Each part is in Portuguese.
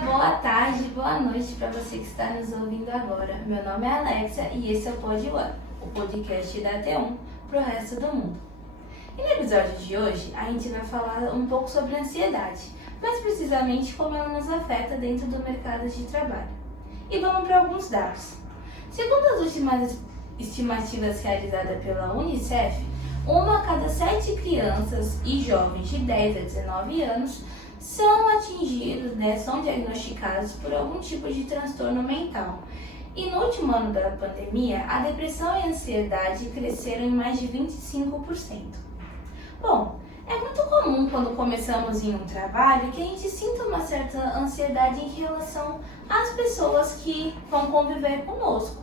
boa tarde, boa noite para você que está nos ouvindo agora. Meu nome é Alexa e esse é o Pod One, o podcast da T1 para o resto do mundo. E no episódio de hoje, a gente vai falar um pouco sobre a ansiedade, mais precisamente como ela nos afeta dentro do mercado de trabalho. E vamos para alguns dados. Segundo as últimas estimativas realizadas pela Unicef, 1 a cada 7 crianças e jovens de 10 a 19 anos são atingidos, são diagnosticados por algum tipo de transtorno mental. E no último ano da pandemia, a depressão e a ansiedade cresceram em mais de 25%. Bom, é muito comum quando começamos em um trabalho que a gente sinta uma certa ansiedade em relação às pessoas que vão conviver conosco,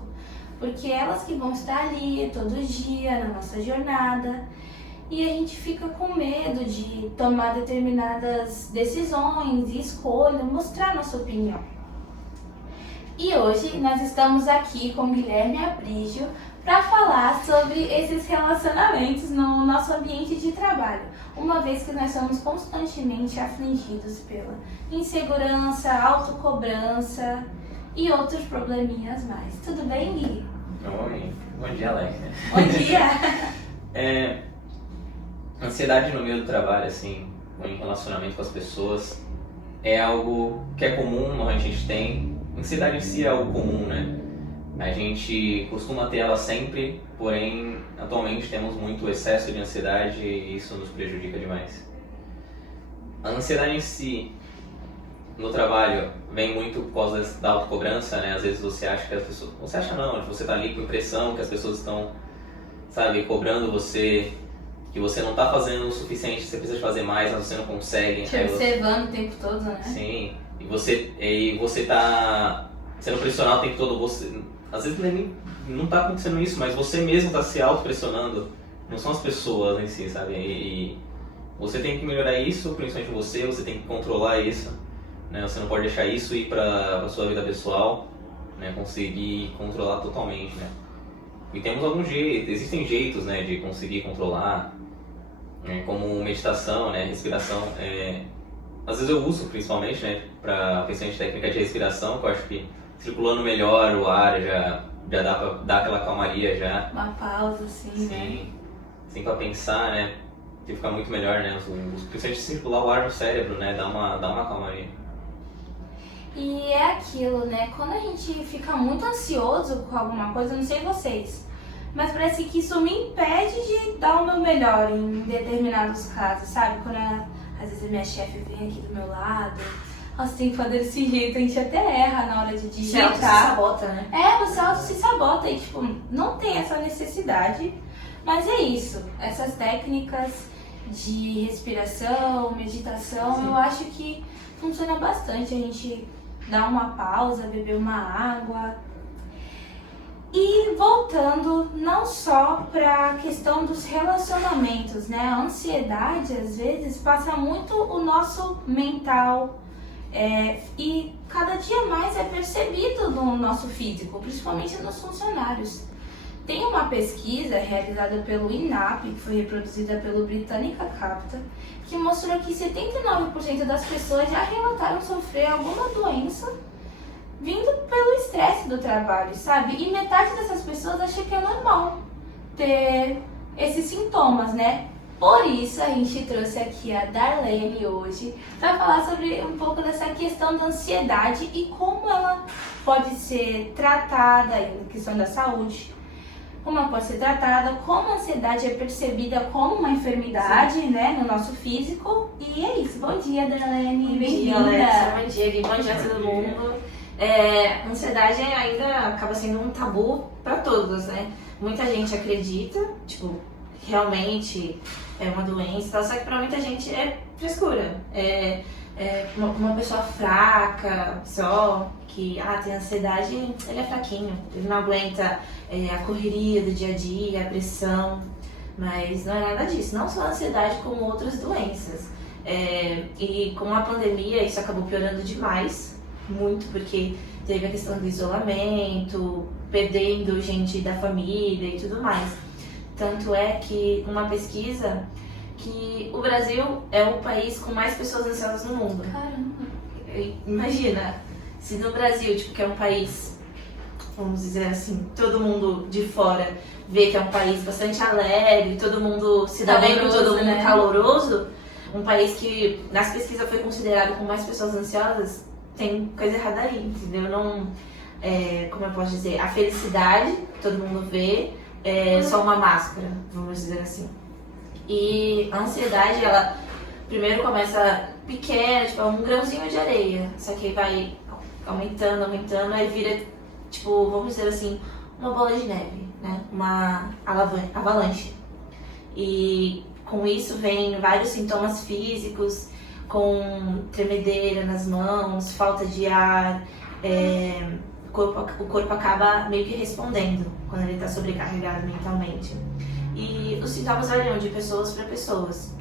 porque elas que vão estar ali todo dia na nossa jornada. E a gente fica com medo de tomar determinadas decisões e escolhas, mostrar nossa opinião. E hoje nós estamos aqui com Guilherme Abrígio para falar sobre esses relacionamentos no nosso ambiente de trabalho, uma vez que nós somos constantemente afligidos pela insegurança, autocobrança e outros probleminhas mais. Tudo bem, Gui? Oi, bom dia, Alex. Bom dia! Ansiedade no meio do trabalho, assim, ou em relacionamento com as pessoas, é algo que é comum, normalmente a gente tem. Ansiedade em si é algo comum, né? A gente costuma ter ela sempre, porém, atualmente temos muito excesso de ansiedade e isso nos prejudica demais. A ansiedade em si, no trabalho, vem muito por causa da autocobrança, né? Às vezes você acha que as pessoas... Você acha não, você tá ali com impressão que as pessoas estão, cobrando você, que você não tá fazendo o suficiente, você precisa fazer mais, mas você não consegue. Te observando o tempo todo, né? Sim, e você tá sendo pressionado o tempo todo, você... Às vezes nem não tá acontecendo isso, mas você mesmo tá se auto-pressionando, não são as pessoas em si, sabe? E você tem que melhorar isso, principalmente você tem que controlar isso, né? Você não pode deixar isso ir pra sua vida pessoal, né? Conseguir controlar totalmente, né? E temos alguns jeitos, existem jeitos, né, de conseguir controlar, né, como meditação, né, respiração. Às vezes eu uso principalmente, né, para questão de técnica de respiração, que eu acho que circulando melhor o ar já dá pra dar aquela calmaria já. Uma pausa, assim, né? Sim, assim pra pensar, né, que fica muito melhor, né, principalmente circular o ar no cérebro, né, dá uma calmaria. E é aquilo, né? Quando a gente fica muito ansioso com alguma coisa, eu não sei vocês, mas parece que isso me impede de dar o meu melhor em determinados casos, sabe? Quando às vezes a minha chefe vem aqui do meu lado, nossa, tem que fazer desse jeito, a gente até erra na hora de digitar. Você auto-se sabota, né? Você auto-se-sabota e, não tem essa necessidade, mas é isso. Essas técnicas de respiração, meditação, Sim. Eu acho que funciona bastante. A gente dar uma pausa, beber uma água. E voltando não só para a questão dos relacionamentos, né? A ansiedade, às vezes, passa muito o nosso mental e cada dia mais é percebido no nosso físico, principalmente nos funcionários. Tem uma pesquisa realizada pelo INAP, que foi reproduzida pelo Britannica Capital, que mostrou que 79% das pessoas já relataram sofrer alguma doença vindo pelo estresse do trabalho, sabe? E metade dessas pessoas acha que é normal ter esses sintomas, né? Por isso a gente trouxe aqui a Darlene hoje para falar sobre um pouco dessa questão da ansiedade e como ela pode ser tratada em questão da saúde. Como ela pode ser tratada, como a ansiedade é percebida como uma enfermidade, né, no nosso físico. E é isso. Bom dia, Darlene. Bem-vinda. Bom dia, Alexa. Bom dia, Gui. Bom dia a todo mundo. A ansiedade ainda acaba sendo um tabu para todos, né? Muita gente acredita, realmente é uma doença, só que para muita gente é frescura. Uma pessoa fraca, só que tem ansiedade, ele é fraquinho, ele não aguenta a correria do dia a dia, a pressão, mas não é nada disso, não só a ansiedade como outras doenças. E com a pandemia isso acabou piorando demais, muito, porque teve a questão do isolamento, perdendo gente da família e tudo mais. Tanto é que uma pesquisa que o Brasil é o país com mais pessoas ansiosas no mundo. Caramba. Imagina, se no Brasil, tipo, que é um país, vamos dizer assim, todo mundo de fora vê que é um país bastante alegre, todo mundo se dá bem com todo mundo, né? caloroso, um país que nas pesquisas foi considerado com mais pessoas ansiosas, tem coisa errada aí, entendeu? Não, como eu posso dizer, a felicidade que todo mundo vê é só uma máscara, vamos dizer assim. E a ansiedade, ela primeiro começa pequena, tipo, é um grãozinho de areia, só que vai aumentando, aí vira, tipo, vamos dizer assim, uma bola de neve, né? Uma avalanche. E com isso vem vários sintomas físicos, com tremedeira nas mãos, falta de ar, o corpo acaba meio que respondendo quando ele está sobrecarregado mentalmente. E os sintomas variam de pessoas para pessoas.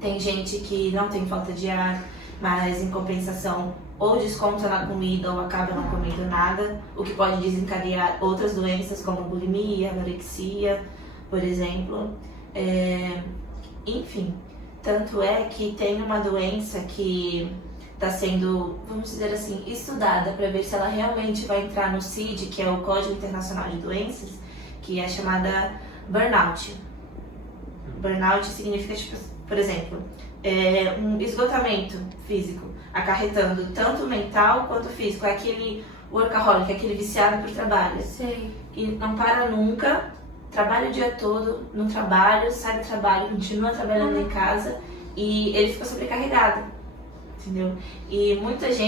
Tem gente que não tem falta de ar, mas em compensação ou desconta na comida ou acaba não comendo nada, o que pode desencadear outras doenças como bulimia, anorexia, por exemplo. Enfim, tanto é que tem uma doença que está sendo, vamos dizer assim, estudada para ver se ela realmente vai entrar no CID, que é o Código Internacional de Doenças, que é chamada burnout. Burnout significa, tipo, por exemplo, um esgotamento físico, acarretando tanto mental quanto físico. É aquele workaholic, aquele viciado por trabalho. Sei. E não para nunca, trabalha o dia todo no trabalho, sai do trabalho, continua trabalhando em casa e ele fica sobrecarregado, entendeu? E muitas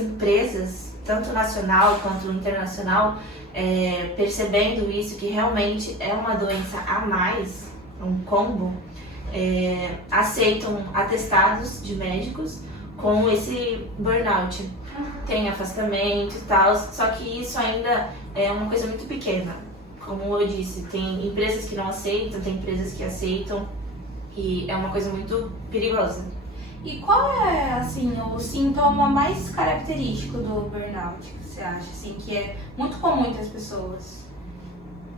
empresas, tanto nacional quanto internacional, percebendo isso, que realmente é uma doença a mais, um combo, aceitam atestados de médicos com esse burnout. Tem afastamento e tal, só que isso ainda é uma coisa muito pequena. Como eu disse, tem empresas que não aceitam, tem empresas que aceitam, e é uma coisa muito perigosa. E qual é, assim, o sintoma mais característico do burnout, que você acha, assim, que é muito comum entre as pessoas?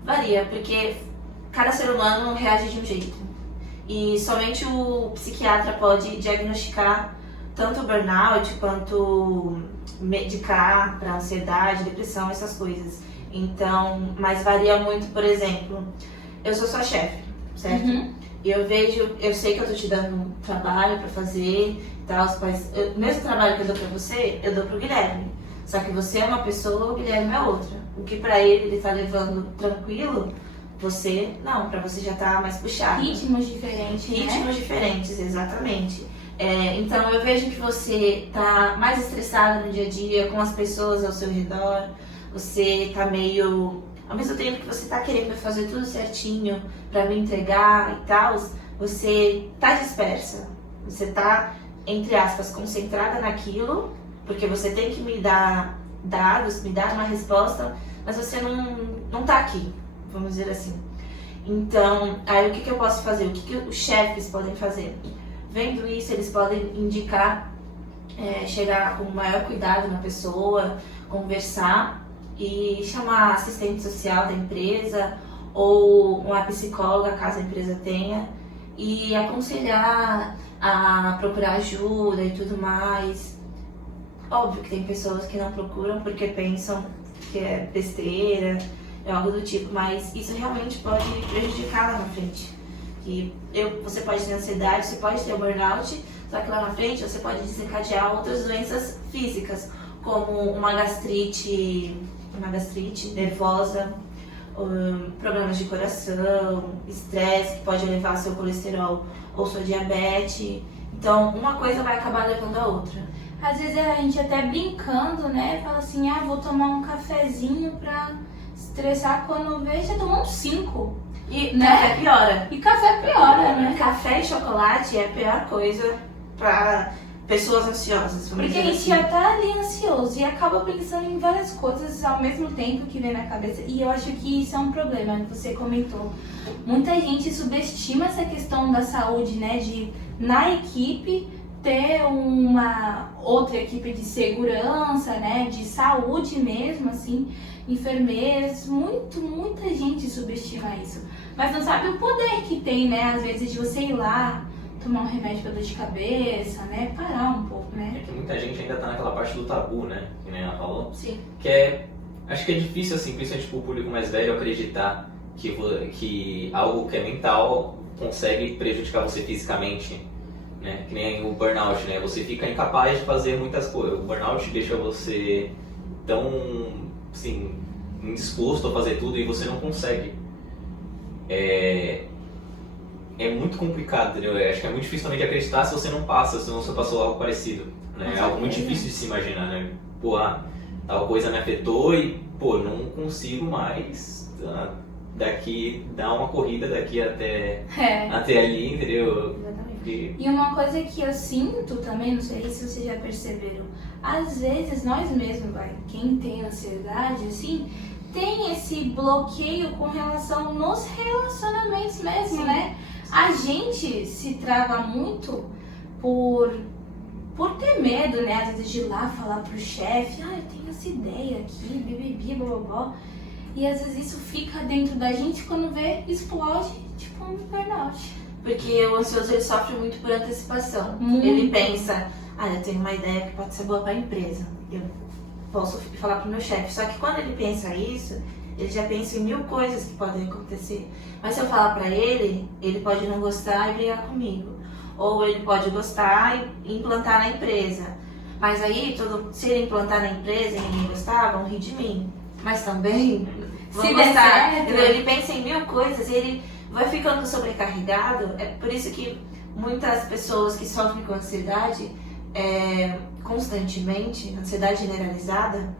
Varia, porque cada ser humano reage de um jeito. E somente o psiquiatra pode diagnosticar tanto o burnout quanto medicar para ansiedade, depressão, essas coisas. Então, mas varia muito, por exemplo, eu sou sua chefe, certo? Uhum. E eu sei que eu tô te dando um trabalho pra fazer e tal, mas o mesmo trabalho que eu dou pra você, eu dou pro Guilherme. Só que você é uma pessoa, o Guilherme é outra. O que pra ele tá levando tranquilo, você não, pra você já tá mais puxado. Ritmos diferentes, né? Ritmos diferentes, exatamente. Então eu vejo que você tá mais estressado no dia a dia, com as pessoas ao seu redor, você tá meio... Ao mesmo tempo que você tá querendo fazer tudo certinho pra me entregar e tal, você tá dispersa. Você tá, entre aspas, concentrada naquilo, porque você tem que me dar dados, me dar uma resposta, mas você não tá aqui, vamos dizer assim. Então, aí o que eu posso fazer? O que os chefes podem fazer? Vendo isso, eles podem indicar, chegar com o maior cuidado na pessoa, conversar, e chamar assistente social da empresa ou uma psicóloga, caso a empresa tenha, e aconselhar a procurar ajuda e tudo mais. Óbvio que tem pessoas que não procuram porque pensam que é besteira, é algo do tipo, mas isso realmente pode prejudicar lá na frente. E você pode ter ansiedade, você pode ter burnout, só que lá na frente você pode desencadear outras doenças físicas, como uma gastrite nervosa, problemas de coração, estresse que pode levar ao seu colesterol ou sua diabetes. Então, uma coisa vai acabar levando a outra. Às vezes a gente até brincando, né? Fala assim, vou tomar um cafezinho pra estressar, quando vê, já tomou uns 5. E né? Café piora. E café piora, né? Café e chocolate é a pior coisa pra pessoas ansiosas. Porque a gente já tá ali ansioso e acaba pensando em várias coisas ao mesmo tempo que vem na cabeça. E eu acho que isso é um problema, que você comentou. Muita gente subestima essa questão da saúde, né? De, na equipe, ter uma outra equipe de segurança, né? De saúde mesmo, assim. Enfermeiros, muita gente subestima isso. Mas não sabe o poder que tem, né? Às vezes de você ir lá, tomar um remédio pra dor de cabeça, né? Parar um pouco, É né? que muita gente ainda tá naquela parte do tabu, né? Que nem ela falou. Sim. Que é... Acho que é difícil, assim, principalmente pro público mais velho, acreditar que algo que é mental consegue prejudicar você fisicamente, né? Que nem o burnout, né? Você fica incapaz de fazer muitas coisas. O burnout deixa você tão, assim, indisposto a fazer tudo e você não consegue. É muito complicado, entendeu? Acho que é muito difícil também de acreditar se você não passa, se você passou algo parecido, né? É algo muito difícil de se imaginar, né? Pô, tal coisa me afetou e, pô, não consigo mais dar uma corrida daqui até ali, entendeu? Exatamente. E uma coisa que eu sinto também, não sei se vocês já perceberam, às vezes nós mesmos, quem tem ansiedade, assim, tem esse bloqueio com relação nos relacionamentos mesmo, né? A gente se trava muito por ter medo, né? Às vezes de ir lá falar pro chefe, eu tenho essa ideia aqui, bibibi, blá. E às vezes isso fica dentro da gente, quando vê, explode, tipo um burnout. Porque o ansioso ele sofre muito por antecipação. Muito. Ele pensa, eu tenho uma ideia que pode ser boa para a empresa. Eu posso falar pro meu chefe. Só que quando ele pensa isso, ele já pensa em 1000 coisas que podem acontecer. Mas se eu falar pra ele, ele pode não gostar e brigar comigo. Ou ele pode gostar e implantar na empresa. Mas aí, se ele implantar na empresa e ninguém gostar, vão rir de mim. Mas também vão Se der gostar. certo. Entendeu? Ele pensa em 1000 coisas e ele vai ficando sobrecarregado. É por isso que muitas pessoas que sofrem com ansiedade constantemente, ansiedade generalizada,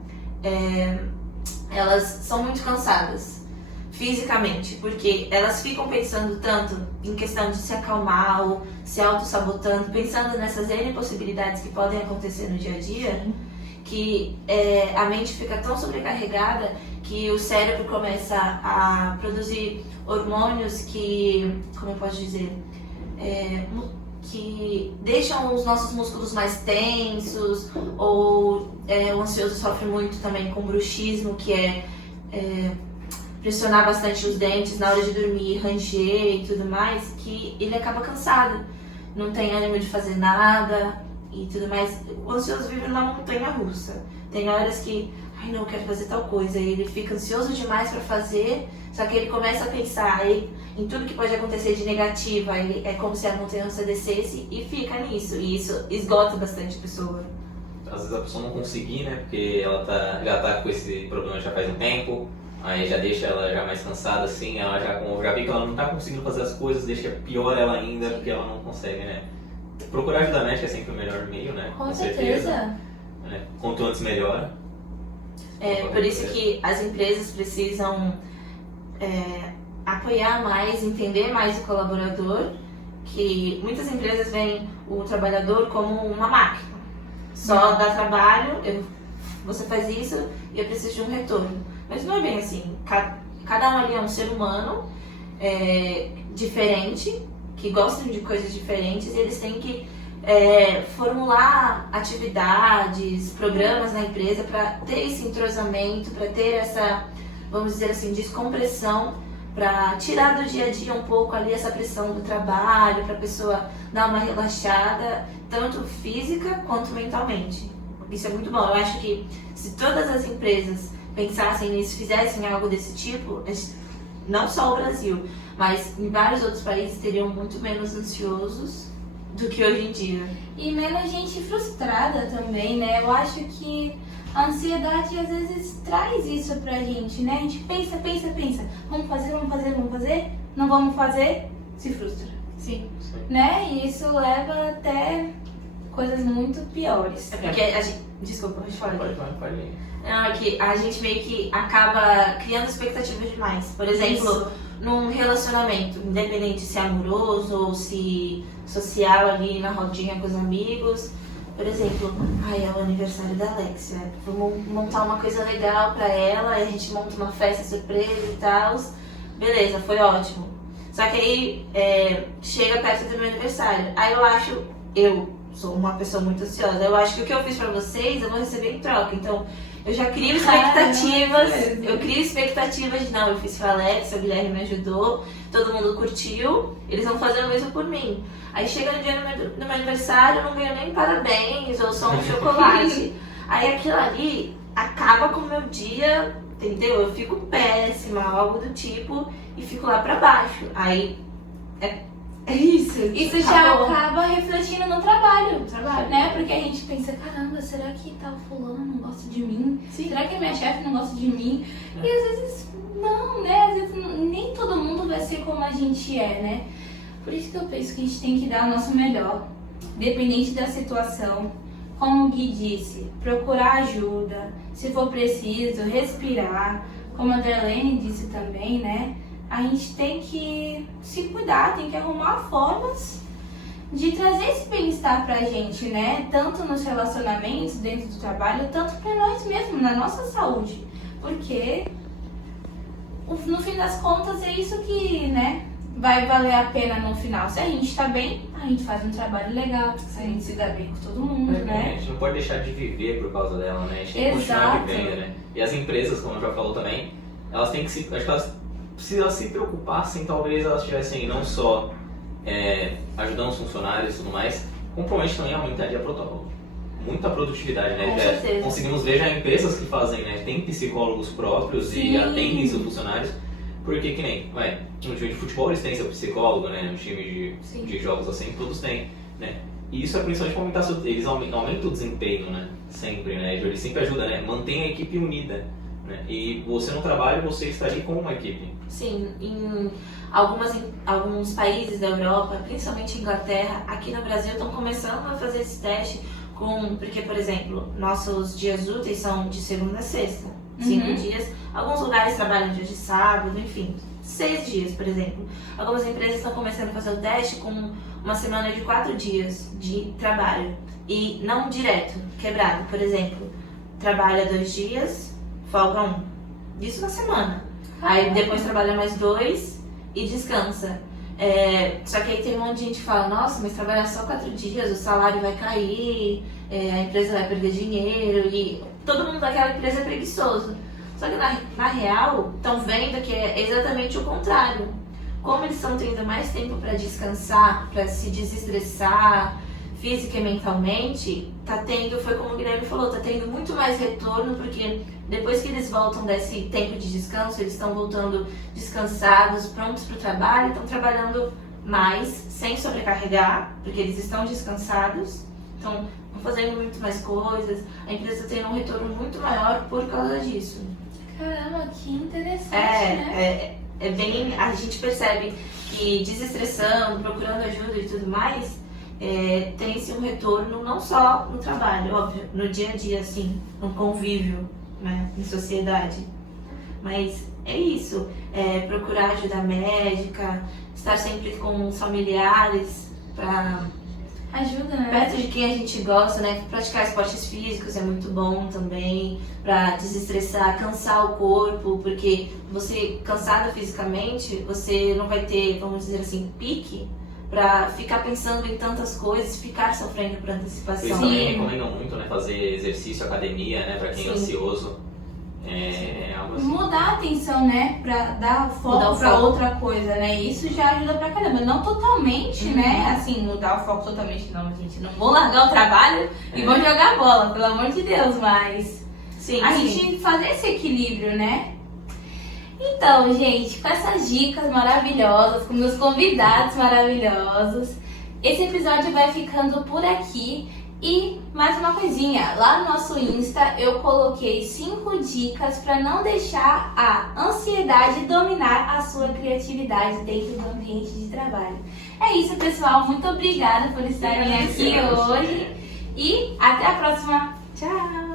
elas são muito cansadas fisicamente, porque elas ficam pensando tanto em questão de se acalmar ou se auto-sabotando, pensando nessas N possibilidades que podem acontecer no dia a dia, que a mente fica tão sobrecarregada que o cérebro começa a produzir hormônios que, como eu posso dizer, que deixam os nossos músculos mais tensos, ou o ansioso sofre muito também com bruxismo, que é pressionar bastante os dentes na hora de dormir, ranger e tudo mais, que ele acaba cansado, não tem ânimo de fazer nada e tudo mais. O ansioso vive numa montanha russa. Tem horas que, não, eu quero fazer tal coisa, e ele fica ansioso demais para fazer, só que ele começa a pensar em tudo que pode acontecer de negativo, aí é como se a montanha russa descesse e fica nisso, e isso esgota bastante a pessoa. Às vezes a pessoa não conseguir, né? Porque ela já tá com esse problema já faz um tempo, aí já deixa ela já mais cansada, assim, ela já vê que ela não tá conseguindo fazer as coisas, deixa pior ela ainda, porque ela não consegue, né? Procurar ajuda médica é sempre o melhor meio, né? Com certeza. Quanto antes melhor. Por isso que as empresas precisam apoiar mais, entender mais o colaborador, que muitas empresas veem o trabalhador como uma máquina. Só dá trabalho, você faz isso e eu preciso de um retorno. Mas não é bem assim. Cada um ali é um ser humano diferente, que gostam de coisas diferentes, e eles têm que formular atividades, programas na empresa para ter esse entrosamento, para ter essa, vamos dizer assim, descompressão, para tirar do dia a dia um pouco ali essa pressão do trabalho, para a pessoa dar uma relaxada, tanto física quanto mentalmente. Isso é muito bom. Eu acho que se todas as empresas pensassem nisso, fizessem algo desse tipo, não só o Brasil, mas em vários outros países teriam muito menos ansiosos do que hoje em dia. E menos gente frustrada também, né? Eu acho que a ansiedade às vezes traz isso pra gente, né? A gente pensa. Vamos fazer, não vamos fazer, se frustra. Sim. Né? E isso leva até coisas muito piores. É porque a gente... Desculpa, pode falar. Pode. Não, é que a gente meio que acaba criando expectativas demais. Por exemplo, num relacionamento, independente se é amoroso ou se social ali na rodinha com os amigos. Por exemplo, é o aniversário da Alexia, vamos montar uma coisa legal pra ela, e a gente monta uma festa surpresa e tal. Beleza, foi ótimo. Só que aí chega perto do meu aniversário. Aí eu sou uma pessoa muito ansiosa, eu acho que o que eu fiz pra vocês eu vou receber em troca. Então Eu já crio Caramba, expectativas, eu crio expectativas de não, eu fiz com a Alex, a Guilherme me ajudou, todo mundo curtiu, eles vão fazer o mesmo por mim. Aí chega no dia do meu aniversário, eu não ganho nem parabéns, ou só um chocolate. Aí aquilo ali acaba com o meu dia, entendeu? Eu fico péssima, algo do tipo, e fico lá pra baixo. Aí é isso. Isso já acaba refletindo no trabalho, né? Porque a gente pensa, caramba, será que tal fulano não gosta de mim? Sim. Será que a minha chefe não gosta de mim? E às vezes não, né? Às vezes nem todo mundo vai ser como a gente é, né? Por isso que eu penso que a gente tem que dar o nosso melhor, dependente da situação. Como o Gui disse, procurar ajuda, se for preciso, respirar. Como a Darlene disse também, né? A gente tem que se cuidar, tem que arrumar formas de trazer esse bem-estar pra gente, né? Tanto nos relacionamentos, dentro do trabalho, tanto pra nós mesmos, na nossa saúde. Porque, no fim das contas, é isso que, né, vai valer a pena no final. Se a gente tá bem, a gente faz um trabalho legal, a gente se dá bem com todo mundo, né? A gente não pode deixar de viver por causa dela, né? A gente tem que continuar vivendo, né? E as empresas, como já falou também, elas têm que se... Acho que elas, se elas se preocupassem, talvez elas estivessem não só ajudando os funcionários e tudo mais, como provavelmente também aumentaria muita produtividade, né? Com certeza. Conseguimos ver já empresas que fazem, né? Tem psicólogos próprios Sim. e atendem seus funcionários. Porque que nem, no time de futebol eles têm seu psicólogo, né? No time de jogos assim, todos têm, né? E isso é principalmente para aumentar eles aumentam o desempenho, né? Sempre, né? Eles sempre ajudam, né? Mantém a equipe unida, né? E você no trabalho, você está ali com uma equipe. Sim, em alguns países da Europa, principalmente Inglaterra, aqui no Brasil estão começando a fazer esse teste porque, por exemplo, nossos dias úteis são de segunda a sexta, 5 dias. Alguns lugares trabalham dia de sábado, enfim, 6 dias, por exemplo. Algumas empresas estão começando a fazer o teste com uma semana de 4 dias de trabalho e não direto, quebrado. Por exemplo, trabalha 2 dias, folga 1. Isso na semana. Aí depois trabalha mais 2 e descansa. Só que aí tem um monte de gente que fala, nossa, mas trabalhar só 4 dias, o salário vai cair, a empresa vai perder dinheiro e todo mundo daquela empresa é preguiçoso. Só que na real, estão vendo que é exatamente o contrário. Como eles estão tendo mais tempo para descansar, para se desestressar, física e mentalmente, foi como o Guilherme falou, tá tendo muito mais retorno, porque depois que eles voltam desse tempo de descanso, eles estão voltando descansados, prontos para o trabalho, estão trabalhando mais, sem sobrecarregar, porque eles estão descansados, estão fazendo muito mais coisas, a empresa está tendo um retorno muito maior por causa disso. Caramba, que interessante, né? É bem, a gente percebe que desestressando, procurando ajuda e tudo mais, tem-se um retorno não só no trabalho, óbvio, no dia a dia, assim, no convívio, né, em sociedade. Mas é isso, procurar ajuda médica, estar sempre com os familiares, ajuda, né? perto de quem a gente gosta, né? Praticar esportes físicos é muito bom também, pra desestressar, cansar o corpo, porque você cansado fisicamente, você não vai ter, vamos dizer assim, pique pra ficar pensando em tantas coisas, ficar sofrendo por antecipação. Eles também recomendam muito, né? Fazer exercício, academia, né? Pra quem é ansioso. Algo assim. Mudar a atenção, né? Pra dar foco pra outra coisa, né? Isso já ajuda pra caramba. Não totalmente, né? Assim, mudar o foco totalmente, não, gente. Não vou largar o trabalho e vou jogar bola, pelo amor de Deus, mas a gente fazer esse equilíbrio, né? Então, gente, com essas dicas maravilhosas, com meus convidados maravilhosos, esse episódio vai ficando por aqui. E mais uma coisinha, lá no nosso Insta eu coloquei 5 dicas para não deixar a ansiedade dominar a sua criatividade dentro do ambiente de trabalho. É isso, pessoal. Muito obrigada por estarem aqui hoje e até a próxima. Tchau!